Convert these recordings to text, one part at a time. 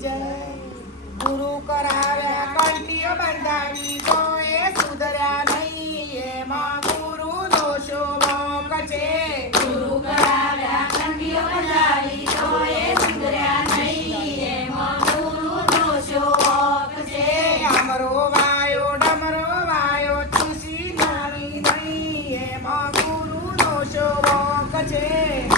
ગુરુ કરાવ્યા કંઠીઓ બંધાવી તો એ સુધર્યા નહીં એમાં ગુરુ દોષો ભોગ છે. ગુરુ કરાવ્યા કંઠીઓ બંધાવી તો એ સુધર્યા નહીં એમાં ગુરુ દોષો ભોગ છે. અમરો વાયો ડમરો વાયો તુલસી નાની નહીં એમાં ગુરુ દોષો ભોગ છે.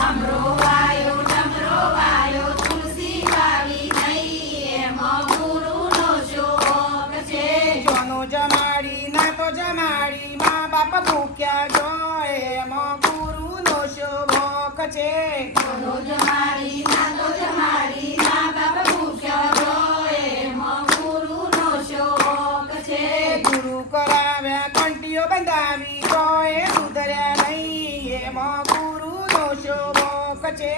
અમરો વાયો ડમરો વાયો તુલસી વાવી નહીં એમાં ગુરુ દોષો ભોગ છે. જોનો જમાડી ના તો જમાડી મા બાપ ભૂખ્યા જોય એમાં ગુરુ દોષો ભોગ છે. જોનો જમાડી ના તો જમાડી મા બાપ ભૂખ્યા હોય એમાં ગુરુ દોષો ભોગ છે. ગુરુ કરાવ્યા કંઠીઓ બંધાવી તો એ સુધર્યા નહીં એમાં ગુરુ દોષો ભોગ છે.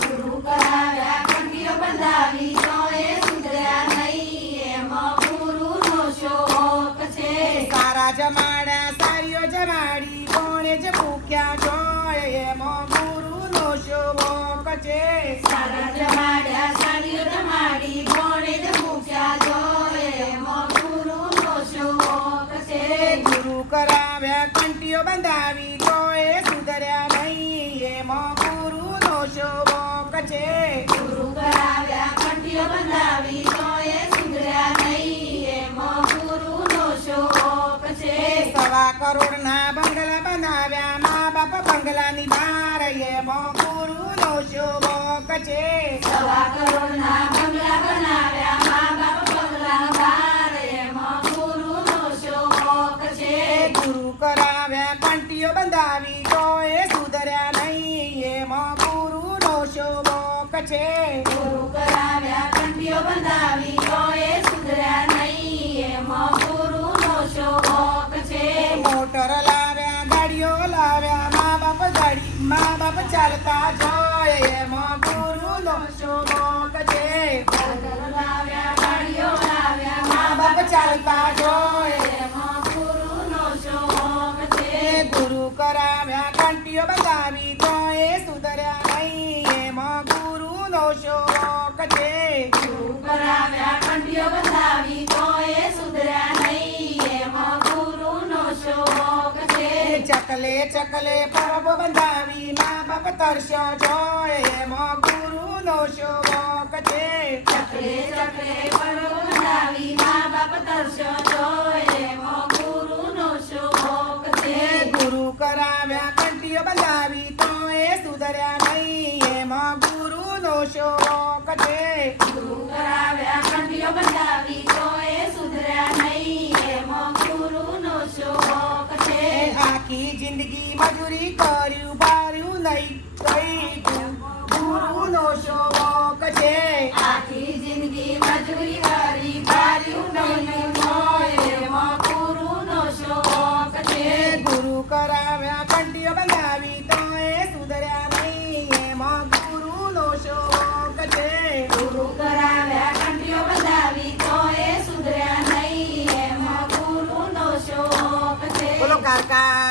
ગુરુ કરાવ્યા કંઠીઓ બંધાવી તો એ સુધર્યા નહીં એમાં ગુરુ દોષો ભોગ છે. સારા જમાડ્યા સારીઓ જમાડી કોણે જ ભૂખ્યા જોય એમાં ગુરુ દોષો ભોગ છે. સારા જમાડ્યા સારીઓ જમાડી ભોણે જ ભૂખ્યા જોય એમાં ગુરુ દોષો ભોગ છે. ગુરુ કરાવ્યા કંઠીઓ બંધાવી તો એ સુધર્યા નહીં એમાં ગુરુ દોષો ભોગ છે. ગુરુ કરાવ્યા કંઠીઓ બંધાવી તો એ સુધર્યા નહીં એમાં ગુરુ દોષો ભોગ છે. 1.25 કરોડના બંગલા બનાવ્યા મા બાપ બંગલાની બહાર એમાં ગુરુ દોષો ભોગ છે. 1.25 કરોડના બંગલા બનાવ્યા મા બાપ બંગલા બહાર એમાં ગુરુ દોષો ભોગ છે. ગુરુ કરાવ્યા કંઠીઓ બંધાવી તો એ સુધર્યા નહીં એમાં ગુરુ દોષો ભોગ છે. ગુરુ કરાવ્યા કંઠીઓ બંધાવી તો એ સુધર્યા નહીં એમાં ગુરુ દોષો ભોગ છે. મોટર લાવ્યા ગાડીઓ લાવ્યા મા બાપ ચાલતા જોય એમાં ગુરુ દોષો ભોગ છે. લાવ્યા ગાડીઓ લાવ્યા મા બાપ ચાલતા જોય એમાં ગુરુ દોષો ભોગ છે. ગુરુ કરાવ્યા કંઠીઓ બંધાવી તો એ સુધર્યા નહીં એમાં ગુરુ દોષો ભોગ છે. ગુરુ કરાવ્યા કંઠીઓ બંધાવી તો એ સુધર્યા નહીં એમાં ગુરુ દોષો ભોગ છે. ચકલે ચકલે પરબો બંધાવી મા બાપ તરસો જોય એમાં ગુરુ દોષો ભોગ છે. ચકલે ચકલે પર્વ બંધાવી મા બાપ તરસો જોય એમાં ગુરુ દોષો ભોગ છે. ગુરુ કરાવ્યા કંઠીઓ બંધાવી તો એ સુધર્યા નહીં એમાં ગુરુ દોષો ભોગ છે. ગુરુ કરાવ્યા કંઠીઓ બંધાવી તો એ સુધર્યા નહીં એમાં ગુરુ દોષો ભોગ છે. આખી જિંદગી મજૂરી કર્યું ભાર્યું નહીં કઈ ગુરુ દોષો ભોગ છે. આખી જિંદગી મજૂરી કરી પાર્યું નહીં હોય એમાં ગુરુ દોષો ભોગ છે. ગુરુ કરાવ્યા કંઠીઓ બંધાવી તો એ સુધર્યા નહીં એમાં ગુરુ દોષો ભોગ છે. ગુરુ કરાવ્યા કંઠીઓ બંધાવી તો એ સુધર્યા નહીં એમાં ગુરુ દોષો ભોગ છે. બોલો કાકા